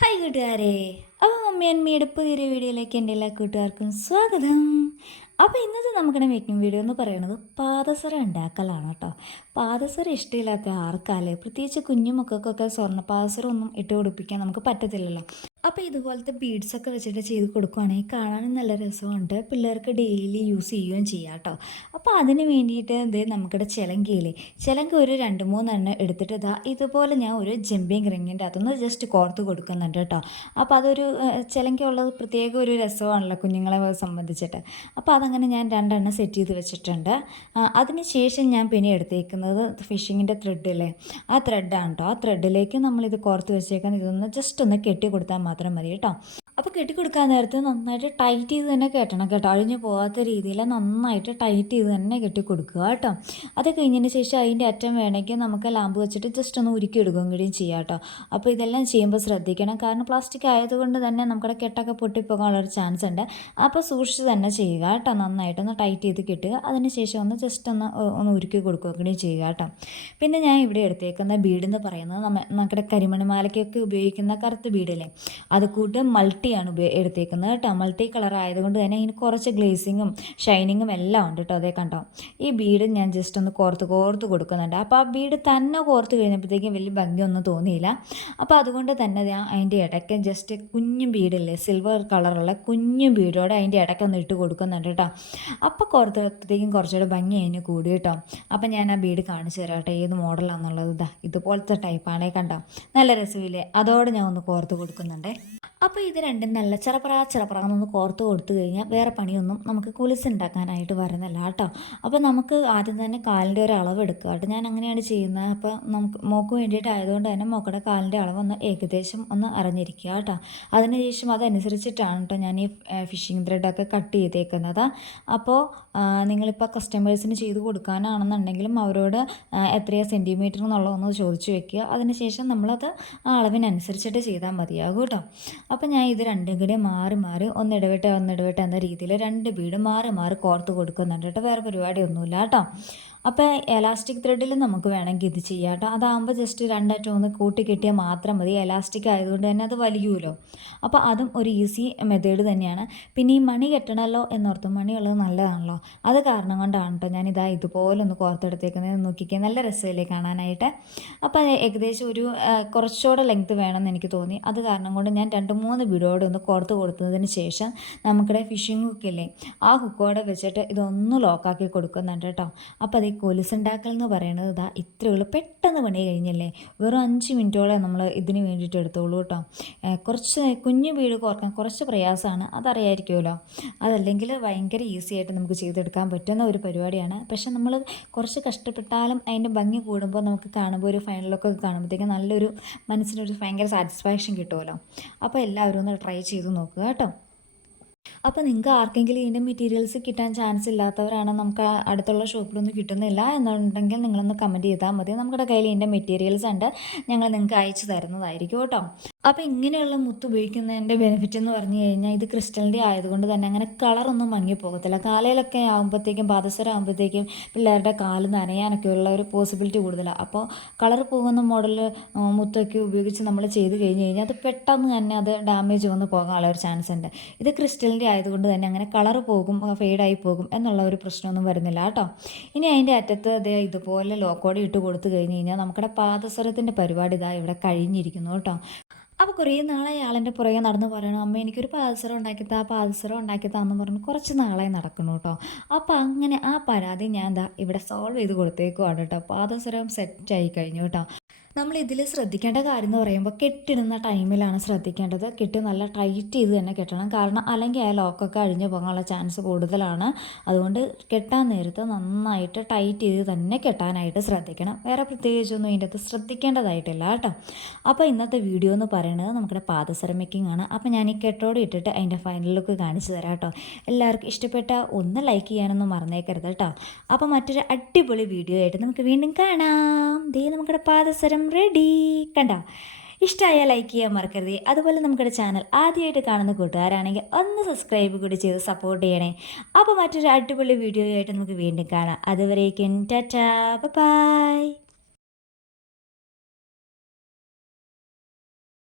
Hi കൂട്ടുകാരെ. അപ്പോൾ mummy അമ്മയുടെ പുതിയൊരു വീഡിയോയിലേക്ക് എന്റെ എല്ലാ കൂട്ടുകാർക്കും സ്വാഗതം. അപ്പോൾ ഇന്നത്തെ നമുക്കിടെ മേക്കിംഗ് വീഡിയോ എന്ന് പറയുന്നത് പാദസര ഉണ്ടാക്കലാണ് കേട്ടോ. പാദസര ഇഷ്ടമില്ലാത്ത ആർക്കാലേ പ്രത്യേകിച്ച് കുഞ്ഞു മക്കൾക്കൊക്കെ സ്വർണ പാദസരം ഒന്നും ഇട്ട് കൊടുപ്പിക്കാൻ നമുക്ക് പറ്റത്തില്ലല്ലോ. അപ്പോൾ ഇതുപോലത്തെ ബീഡ്സൊക്കെ വെച്ചിട്ട് ചെയ്ത് കൊടുക്കുവാണെങ്കിൽ കാണാനും നല്ല രസമുണ്ട്. പിള്ളേർക്ക് ഡെയിലി യൂസ് ചെയ്യുകയും ചെയ്യാം കേട്ടോ. അപ്പോൾ അതിന് വേണ്ടിയിട്ട് ഇത് നമുക്കിവിടെ ചിലങ്കയില്ലേ ചിലങ്ക ഒരു രണ്ട് മൂന്നെണ്ണം എടുത്തിട്ട് ഇതാ ഇതുപോലെ ഞാൻ ഒരു ജമ്പിങ് റിങ്ങിന്റെ അകത്തുനിന്ന് ജസ്റ്റ് കോർത്ത് കൊടുക്കുന്നുണ്ട് കേട്ടോ. അപ്പോൾ അതൊരു ചിലങ്ക ഉള്ളത് പ്രത്യേക ഒരു രസമാണല്ലോ കുഞ്ഞുങ്ങളെ സംബന്ധിച്ചിട്ട്. അപ്പോൾ അതങ്ങനെ ഞാൻ രണ്ടെണ്ണം സെറ്റ് ചെയ്ത് വെച്ചിട്ടുണ്ട്. അതിന് ശേഷം ഞാൻ പിന്നെ എടുത്തേക്കുന്നത് ഫിഷിങ്ങിന്റെ ത്രെഡില്ലേ ആ ത്രെഡാണ് കേട്ടോ. ആ ത്രെഡിലേക്ക് നമ്മളിത് കോർത്ത് വെച്ചേക്കുന്നത്. ഇതൊന്ന് ജസ്റ്റ് ഒന്ന് കെട്ടി കൊടുത്താൽ മാത്രം മതി കേട്ടോ. അപ്പോൾ കെട്ടിക്കൊടുക്കാൻ നേരത്ത് നന്നായിട്ട് ടൈറ്റ് ചെയ്ത് തന്നെ കെട്ടണം കേട്ടോ. അഴിഞ്ഞു പോകാത്ത രീതിയിൽ നന്നായിട്ട് ടൈറ്റ് ചെയ്ത് തന്നെ കെട്ടിക്കൊടുക്കുക കേട്ടോ. അത് കഴിഞ്ഞതിന് ശേഷം അതിന്റെ അറ്റം വേണമെങ്കിൽ നമുക്ക് ലാമ്പ് വെച്ചിട്ട് ജസ്റ്റ് ഒന്ന് ഉരുക്കി എടുക്കുകയും കൂടിയും ചെയ്യാം കേട്ടോ. അപ്പോൾ ഇതെല്ലാം ചെയ്യുമ്പോൾ ശ്രദ്ധിക്കണം. കാരണം പ്ലാസ്റ്റിക് ആയതുകൊണ്ട് തന്നെ നമ്മുടെ കെട്ടൊക്കെ പൊട്ടിപ്പോകാനുള്ളൊരു ചാൻസ് ഉണ്ട്. അപ്പോൾ സൂക്ഷിച്ച് തന്നെ ചെയ്യുക കേട്ടോ. നന്നായിട്ട് ഒന്ന് ടൈറ്റ് ചെയ്ത് കെട്ടുക. അതിന് ശേഷം ഒന്ന് ജസ്റ്റ് ഒന്ന് ഒന്ന് ഉരുക്കി കൊടുക്കുകയും കൂടിയും ചെയ്യുക കേട്ടോ. പിന്നെ ഞാൻ ഇവിടെ എടുത്തേക്കുന്ന ബീഡെന്ന് പറയുന്നത് നമ്മ നമ്മുടെ കരിമണിമാലയ്ക്കൊക്കെ ഉപയോഗിക്കുന്ന കറുത്ത ബീഡില്ലേ? അത് കൂട്ട് മൾട്ടി മൾട്ടിയാണ് എടുത്തേക്കുന്നത്. കേട്ടോ മൾട്ടി കളർ ആയതുകൊണ്ട് തന്നെ ഇതിന് കുറച്ച് ഗ്ലേസിങ്ങും ഷൈനിങ്ങും എല്ലാം ഉണ്ട് കേട്ടോ അതേ കണ്ടോ? ഈ ബീഡ് ഞാൻ ജസ്റ്റ് ഒന്ന് കോർത്ത് കോർത്ത് കൊടുക്കുന്നുണ്ട്. അപ്പോൾ ആ ബീഡ് തന്നെ കോർത്ത് കഴിഞ്ഞപ്പോഴത്തേക്കും വലിയ ഭംഗിയൊന്നും തോന്നിയില്ല. അപ്പോൾ അതുകൊണ്ട് തന്നെ ഞാൻ അതിന്റെ ഇടയ്ക്ക് ജസ്റ്റ് കുഞ്ഞു ബീഡില്ലേ സിൽവർ കളറുള്ള കുഞ്ഞു ബീഡോടെ അതിന്റെ ഇടയ്ക്ക് ഒന്ന് ഇട്ട് കൊടുക്കുന്നുണ്ട് കേട്ടോ. അപ്പോൾ കോർത്തപ്പോഴത്തേക്കും കുറച്ചുകൂടെ ഭംഗി അതിന് കൂടി കേട്ടോ. അപ്പോൾ ഞാൻ ആ ബീഡ് കാണിച്ചു തരാം കേട്ടോ ഏത് മോഡലാണെന്നുള്ളത് ഇതാ ഇതുപോലത്തെ ടൈപ്പാണേ കണ്ടോ? നല്ല രസമില്ലേ? അതോടെ ഞാൻ ഒന്ന് കോർത്ത് കൊടുക്കുന്നുണ്ടേ. അപ്പോൾ ഇത് രണ്ടും നല്ല ചെറപ്പറ ചെറപ്പറ എന്നൊന്ന് കോർത്ത് കൊടുത്തു കഴിഞ്ഞാൽ വേറെ പണിയൊന്നും നമുക്ക് കുലിസ് ഉണ്ടാക്കാനായിട്ട് വരുന്നില്ല കേട്ടോ. അപ്പോൾ നമുക്ക് ആദ്യം തന്നെ കാലിന്റെ ഒരു അളവ് എടുക്കുക കേട്ടോ. ഞാൻ അങ്ങനെയാണ് ചെയ്യുന്നത്. അപ്പോൾ നമുക്ക് മോക്ക് വേണ്ടിയിട്ട് ആയതുകൊണ്ട് തന്നെ മോക്കടെ കാലിന്റെ ഒന്ന് ഏകദേശം ഒന്ന് അറിഞ്ഞിരിക്കുക കേട്ടോ. അതിനുശേഷം അതനുസരിച്ചിട്ടാണ് കേട്ടോ ഞാൻ ഈ ഫിഷിംഗ് ത്രെഡൊക്കെ കട്ട് ചെയ്തേക്കുന്നത്. അപ്പോൾ നിങ്ങളിപ്പോൾ കസ്റ്റമേഴ്സിന് ചെയ്ത് കൊടുക്കാനാണെന്നുണ്ടെങ്കിലും അവരോട് എത്രയാണ് സെന്റിമീറ്റർ എന്നുള്ളതൊന്ന് ചോദിച്ചു വെക്കുക. അതിനുശേഷം നമ്മളത് അളവിനനുസരിച്ചിട്ട് ചെയ്താൽ മതിയാകും കേട്ടോ. അപ്പോൾ ഞാൻ ഇത് രണ്ടും കൂടി മാറി മാറി ഒന്നിടവിട്ട് ഒന്നിടവിട്ട് എന്ന രീതിയിൽ രണ്ട് വീട് മാറി മാറി കോർത്ത് കൊടുക്കുന്നുണ്ട് കേട്ടോ. വേറെ പരിപാടിയൊന്നുമില്ല കേട്ടോ. അപ്പോൾ എലാസ്റ്റിക് ത്രെഡിൽ നമുക്ക് വേണമെങ്കിൽ ഇത് ചെയ്യാം കേട്ടോ. അതാകുമ്പോൾ ജസ്റ്റ് രണ്ടറ്റം ഒന്ന് കൂട്ടി കിട്ടിയാൽ മാത്രം മതി. എലാസ്റ്റിക് ആയതുകൊണ്ട് തന്നെ അത് വലിയൂലോ. അപ്പോൾ അതും ഒരു ഈസി മെത്തേഡ് തന്നെയാണ്. പിന്നെ ഈ മണി കെട്ടണമല്ലോ എന്നോർത്ത് മണിയുള്ളത് നല്ലതാണല്ലോ. അത് കാരണം കൊണ്ടാണ് കേട്ടോ ഇതാ ഇതുപോലെ ഒന്ന് കോർത്തെടുത്തേക്കുന്നത്. നോക്കിക്കുക നല്ല രസമല്ലേ കാണാനായിട്ട്. അപ്പോൾ ഏകദേശം ഒരു കുറച്ചുകൂടെ ലെങ്ത് വേണമെന്ന് എനിക്ക് തോന്നി. അത് കാരണം കൊണ്ട് ഞാൻ രണ്ട് മൂന്ന് ബിഡോടെ ഒന്ന് കോർത്ത് കൊടുത്തതിന് ശേഷം നമുക്കിടെ ഫിഷിംഗ് ഹുക്കില്ലേ ആ ഹുക്കോടെ വെച്ചിട്ട് ഇതൊന്ന് ലോക്കാക്കി കൊടുക്കുന്നുണ്ട് കേട്ടോ. അപ്പോൾ അത് കൊലുസുണ്ടാക്കൽ എന്ന് പറയുന്നത് ഇതാ ഇത്രയേ ഉള്ളൂ. പെട്ടെന്ന് പണി കഴിഞ്ഞല്ലേ? വെറും അഞ്ച് മിനിറ്റോളം നമ്മൾ ഇതിന് വേണ്ടിയിട്ട് എടുത്തോളൂ കേട്ടോ. കുറച്ച് കുഞ്ഞു വീട് കോർക്കാൻ കുറച്ച് പ്രയാസമാണ്. അതറിയായിരിക്കുമല്ലോ. അതല്ലെങ്കിൽ ഭയങ്കര ഈസി ആയിട്ട് നമുക്ക് ചെയ്തെടുക്കാൻ പറ്റുന്ന ഒരു പരിപാടിയാണ്. പക്ഷെ നമ്മൾ കുറച്ച് കഷ്ടപ്പെട്ടാലും അതിന്റെ ഭംഗി കൂടുമ്പോൾ നമുക്ക് കാണുമ്പോൾ ഒരു ഫൈനലൊക്കെ കാണുമ്പോഴത്തേക്കും നല്ലൊരു മനസ്സിനൊരു ഭയങ്കര സാറ്റിസ്ഫാക്ഷൻ കിട്ടുമല്ലോ. അപ്പോൾ എല്ലാവരും ഒന്ന് ട്രൈ ചെയ്ത് നോക്കുക കേട്ടോ. അപ്പോൾ നിങ്ങൾക്ക് ആർക്കെങ്കിലും ഇതിന്റെ മെറ്റീരിയൽസ് കിട്ടാൻ ചാൻസ് ഇല്ലാത്തവരാണ് നമുക്ക് അടുത്തുള്ള ഷോപ്പിലൊന്നും കിട്ടുന്നില്ല എന്നുണ്ടെങ്കിൽ നിങ്ങളൊന്ന് കമന്റ് ചെയ്താൽ മതി. നമ്മുടെ കയ്യിൽ ഇതിന്റെ മെറ്റീരിയൽസ് ഉണ്ട്. ഞങ്ങൾ നിങ്ങൾക്ക് അയച്ചു തരുന്നതായിരിക്കും കേട്ടോ. അപ്പോൾ ഇങ്ങനെയുള്ള മുത്ത് ഉപയോഗിക്കുന്നതിന്റെ ബെനിഫിറ്റ് എന്ന് പറഞ്ഞു കഴിഞ്ഞാൽ ഇത് ക്രിസ്റ്റലിന്റെ ആയതുകൊണ്ട് തന്നെ അങ്ങനെ കളറൊന്നും മങ്ങിപ്പോകത്തില്ല കാലയിലൊക്കെ ആകുമ്പോഴത്തേക്കും പാദസരം ആകുമ്പോഴത്തേക്കും പിള്ളേരുടെ കാൽ നനയാനൊക്കെ ഉള്ള ഒരു പോസിബിലിറ്റി കൂടുതലാണ് അപ്പോൾ കളർ പോകുന്ന മോഡൽ മുത്തൊക്കെ ഉപയോഗിച്ച് നമ്മൾ ചെയ്ത് കഴിഞ്ഞ് കഴിഞ്ഞാൽ അത് പെട്ടെന്ന് തന്നെ അത് ഡാമേജ് വന്ന് പോകാനുള്ള ഒരു ചാൻസ് ഉണ്ട്. ഇത് ക്രിസ്റ്റലിന്റെ ആയതുകൊണ്ട് തന്നെ അങ്ങനെ കളർ പോകും ഫെയ്ഡായി പോകും എന്നുള്ള ഒരു പ്രശ്നമൊന്നും വരുന്നില്ല കേട്ടോ. ഇനി അതിന്റെ അറ്റത്ത് അതേ ഇതുപോലെ ലോക്കോടി ഇട്ട് കൊടുത്തു കഴിഞ്ഞ് കഴിഞ്ഞാൽ നമ്മുടെ പാദസരത്തിന്റെ പരിപാടി ഇതാ ഇവിടെ കഴിഞ്ഞിരിക്കുന്നു കേട്ടോ. അപ്പോൾ കുറേ നാളായി ആളിന്റെ പുറകെ നടന്ന് പറയണം അമ്മ എനിക്കൊരു പാദസരം ഉണ്ടാക്കിത്താ പാദസരം ഉണ്ടാക്കിത്താന്ന് പറഞ്ഞു കുറച്ച് നാളായി നടക്കണം കേട്ടോ. അപ്പോൾ അങ്ങനെ ആ പരാതി ഞാൻ എന്താ ഇവിടെ സോൾവ് ചെയ്ത് കൊടുത്തേക്കുവാണ് കേട്ടോ. പാദസരം ആയി കഴിഞ്ഞു കേട്ടോ. നമ്മൾ ഇതിൽ ശ്രദ്ധിക്കേണ്ട കാര്യം എന്ന് പറയുമ്പോൾ കെട്ടിടുന്ന ടൈമിലാണ് ശ്രദ്ധിക്കേണ്ടത്. കെട്ടി നല്ല ടൈറ്റ് ചെയ്ത് തന്നെ കെട്ടണം. കാരണം അല്ലെങ്കിൽ ആ ലോക്കൊക്കെ അഴിഞ്ഞു പോകാനുള്ള ചാൻസ് കൂടുതലാണ്. അതുകൊണ്ട് കെട്ടാൻ നേരത്ത് നന്നായിട്ട് ടൈറ്റ് ചെയ്ത് തന്നെ കെട്ടാനായിട്ട് ശ്രദ്ധിക്കണം. വേറെ പ്രത്യേകിച്ചൊന്നും ഇതിന്റെ അകത്ത് ശ്രദ്ധിക്കേണ്ടതായിട്ടില്ല കേട്ടോ. അപ്പോൾ ഇന്നത്തെ വീഡിയോ എന്ന് പറയുന്നത് നമ്മുടെ പാദസര മേക്കിംഗ് ആണ്. അപ്പോൾ ഞാൻ ഈ കെട്ടോട് ഇട്ടിട്ട് അതിന്റെ ഫൈനൽ ലുക്ക് കാണിച്ചു തരാം കേട്ടോ. എല്ലാവർക്കും ഇഷ്ടപ്പെട്ട ഒന്ന് ലൈക്ക് ചെയ്യാനൊന്നും മറന്നേക്കരുത് കേട്ടോ. അപ്പോൾ മറ്റൊരു അടിപൊളി വീഡിയോ ആയിട്ട് നമുക്ക് വീണ്ടും കാണാം. ദേ നമ്മുടെ പാദസരം. റെഡി കണ്ട? ഇഷ്ടമായ ലൈക്ക് ചെയ്യാൻ മറക്കരുത്. അതുപോലെ നമ്മുടെ ചാനൽ ആദ്യമായിട്ട് കാണുന്ന കൂട്ടുകാരാണെങ്കിൽ ഒന്ന് സബ്സ്ക്രൈബ് കൂടി ചെയ്ത് സപ്പോർട്ട് ചെയ്യണേ. അപ്പോൾ മറ്റൊരു അടിപൊളി വീഡിയോ ആയിട്ട് നമുക്ക് വീണ്ടും കാണാം. അതുവരേക്കും ടാറ്റാ ബൈ